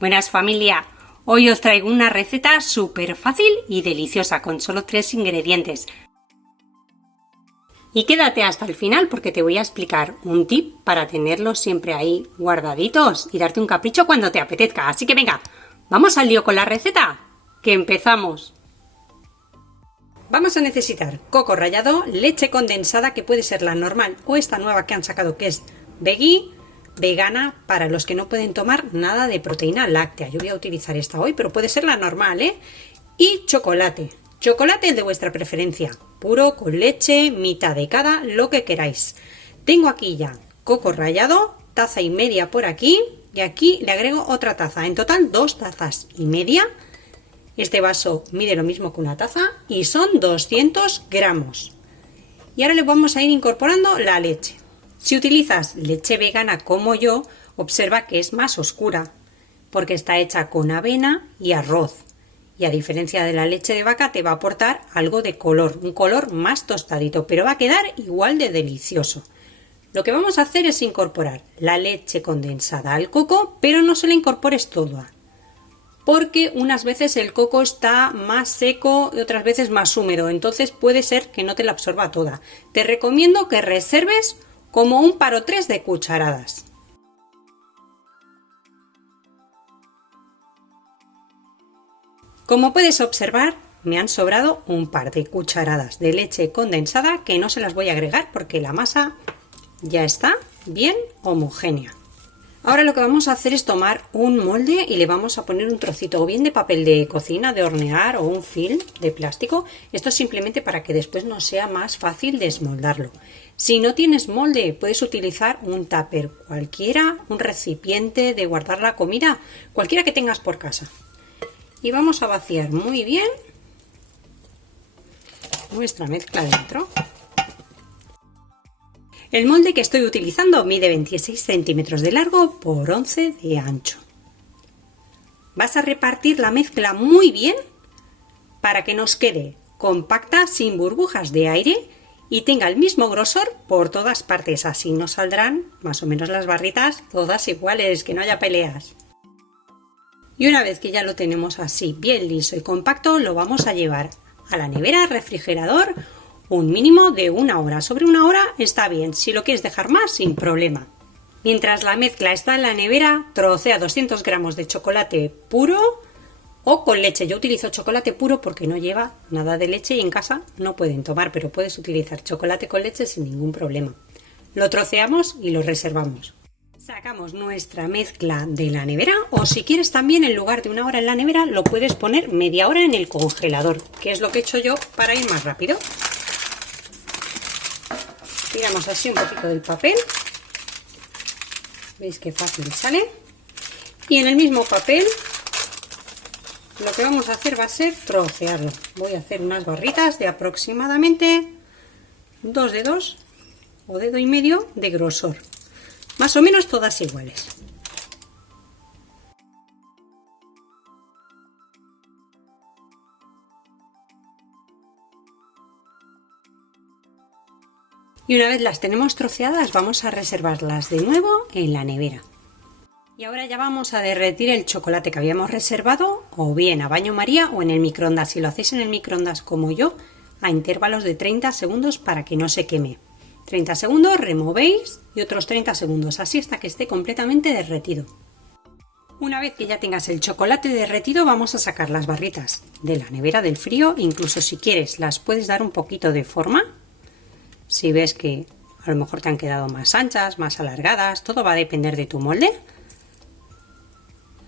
Buenas familia, hoy os traigo una receta súper fácil y deliciosa con solo 3 ingredientes. Y quédate hasta el final porque te voy a explicar un tip para tenerlos siempre ahí guardaditos y darte un capricho cuando te apetezca. Así que venga, ¿vamos al lío con la receta? ¡Que empezamos! Vamos a necesitar coco rallado, leche condensada que puede ser la normal o esta nueva que han sacado que es veggie, vegana para los que no pueden tomar nada de proteína láctea. Yo voy a utilizar esta hoy, pero puede ser la normal, ¿eh? Y chocolate. Chocolate el de vuestra preferencia. Puro, con leche, mitad de cada, lo que queráis. Tengo aquí ya coco rallado, taza y media por aquí. Y aquí le agrego otra taza. En total 2 tazas y media. Este vaso mide lo mismo que una taza y son 200 gramos. Y ahora le vamos a ir incorporando la leche. Si utilizas leche vegana como yo, observa que es más oscura, porque está hecha con avena y arroz. Y a diferencia de la leche de vaca te va a aportar algo de color, un color más tostadito, pero va a quedar igual de delicioso. Lo que vamos a hacer es incorporar la leche condensada al coco, pero no se la incorpores toda, porque unas veces el coco está más seco y otras veces más húmedo, entonces puede ser que no te la absorba toda. Te recomiendo que reserves como un par o 3 de cucharadas. Como puedes observar, me han sobrado un par de cucharadas de leche condensada que no se las voy a agregar porque la masa ya está bien homogénea. Ahora lo que vamos a hacer es tomar un molde y le vamos a poner un trocito o bien de papel de cocina, de hornear o un film de plástico. Esto es simplemente para que después nos sea más fácil desmoldarlo. Si no tienes molde, puedes utilizar un tupper cualquiera, un recipiente de guardar la comida, cualquiera que tengas por casa. Y vamos a vaciar muy bien nuestra mezcla dentro. El molde que estoy utilizando mide 26 centímetros de largo por 11 de ancho. Vas a repartir la mezcla muy bien para que nos quede compacta, sin burbujas de aire y tenga el mismo grosor por todas partes. Así nos saldrán más o menos las barritas todas iguales, que no haya peleas. Y una vez que ya lo tenemos así bien liso y compacto, lo vamos a llevar a la nevera, refrigerador, un mínimo de 1 hora. Sobre 1 hora está bien, si lo quieres dejar más, sin problema. Mientras la mezcla está en la nevera, trocea 200 gramos de chocolate puro o con leche. Yo utilizo chocolate puro porque no lleva nada de leche y en casa no pueden tomar, pero puedes utilizar chocolate con leche sin ningún problema. Lo troceamos y lo reservamos. Sacamos nuestra mezcla de la nevera o si quieres también en lugar de 1 hora en la nevera lo puedes poner media hora en el congelador, que es lo que he hecho yo para ir más rápido. Tiramos así un poquito del papel, veis qué fácil sale, y en el mismo papel lo que vamos a hacer va a ser trocearlo. Voy a hacer unas barritas de aproximadamente 2 dedos o dedo y medio de grosor, más o menos todas iguales. Y una vez las tenemos troceadas vamos a reservarlas de nuevo en la nevera. Y ahora ya vamos a derretir el chocolate que habíamos reservado o bien a baño María o en el microondas. Si lo hacéis en el microondas como yo, a intervalos de 30 segundos para que no se queme. 30 segundos, removéis y otros 30 segundos, así hasta que esté completamente derretido. Una vez que ya tengas el chocolate derretido vamos a sacar las barritas de la nevera del frío. Incluso si quieres las puedes dar un poquito de forma. Si ves que a lo mejor te han quedado más anchas, más alargadas, todo va a depender de tu molde.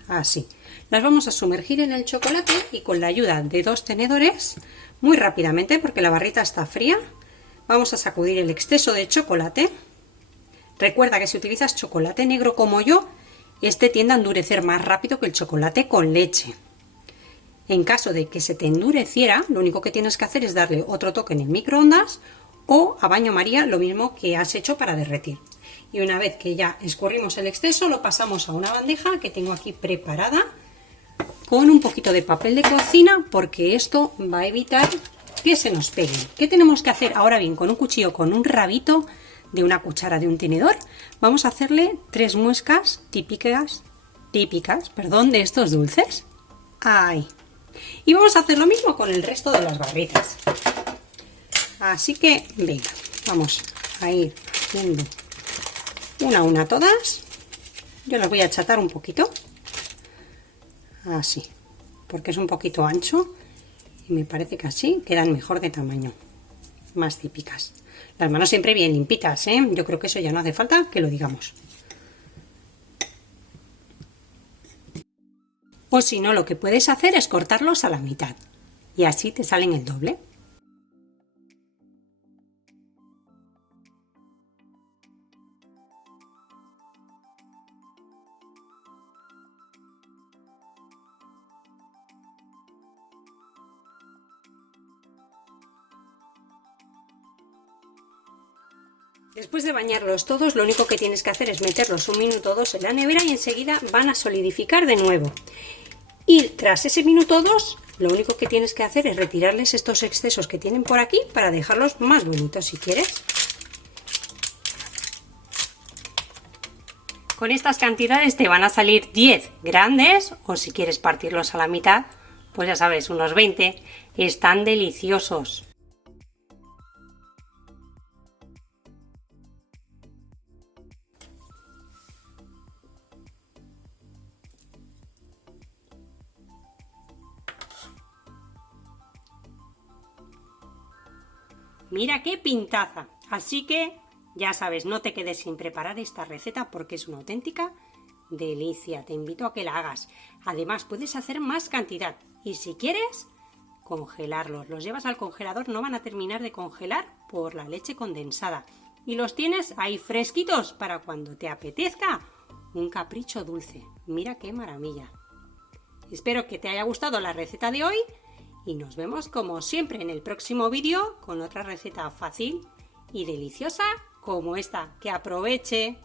Así. Las vamos a sumergir en el chocolate y con la ayuda de 2 tenedores, muy rápidamente porque la barrita está fría, vamos a sacudir el exceso de chocolate. Recuerda que si utilizas chocolate negro como yo, este tiende a endurecer más rápido que el chocolate con leche. En caso de que se te endureciera, lo único que tienes que hacer es darle otro toque en el microondas o a baño María, lo mismo que has hecho para derretir. Y una vez que ya escurrimos el exceso, lo pasamos a una bandeja que tengo aquí preparada con un poquito de papel de cocina porque esto va a evitar que se nos peguen. ¿Qué tenemos que hacer? Ahora bien, con un cuchillo, con un rabito de una cuchara de un tenedor, vamos a hacerle 3 muescas típicas típicas, perdón, de estos dulces. ¡Ay! Y vamos a hacer lo mismo con el resto de las barritas. Así que, venga, vamos a ir haciendo una a una todas. Yo las voy a achatar un poquito. Así, porque es un poquito ancho y me parece que así quedan mejor de tamaño. Más típicas. Las manos siempre bien limpitas, ¿eh? Yo creo que eso ya no hace falta que lo digamos. O si no, lo que puedes hacer es cortarlos a la mitad y así te salen el doble. Después de bañarlos todos, lo único que tienes que hacer es meterlos 1 minuto o 2 en la nevera y enseguida van a solidificar de nuevo. Y tras ese minuto o 2, lo único que tienes que hacer es retirarles estos excesos que tienen por aquí para dejarlos más bonitos si quieres. Con estas cantidades te van a salir 10 grandes, o si quieres partirlos a la mitad, pues ya sabes, unos 20. Están deliciosos. Mira qué pintaza. Así que ya sabes, no te quedes sin preparar esta receta porque es una auténtica delicia. Te invito a que la hagas. Además, puedes hacer más cantidad y si quieres, congelarlos. Los llevas al congelador, no van a terminar de congelar por la leche condensada. Y los tienes ahí fresquitos para cuando te apetezca un capricho dulce. Mira qué maravilla. Espero que te haya gustado la receta de hoy. Y nos vemos como siempre en el próximo vídeo con otra receta fácil y deliciosa como esta. ¡Que aproveche!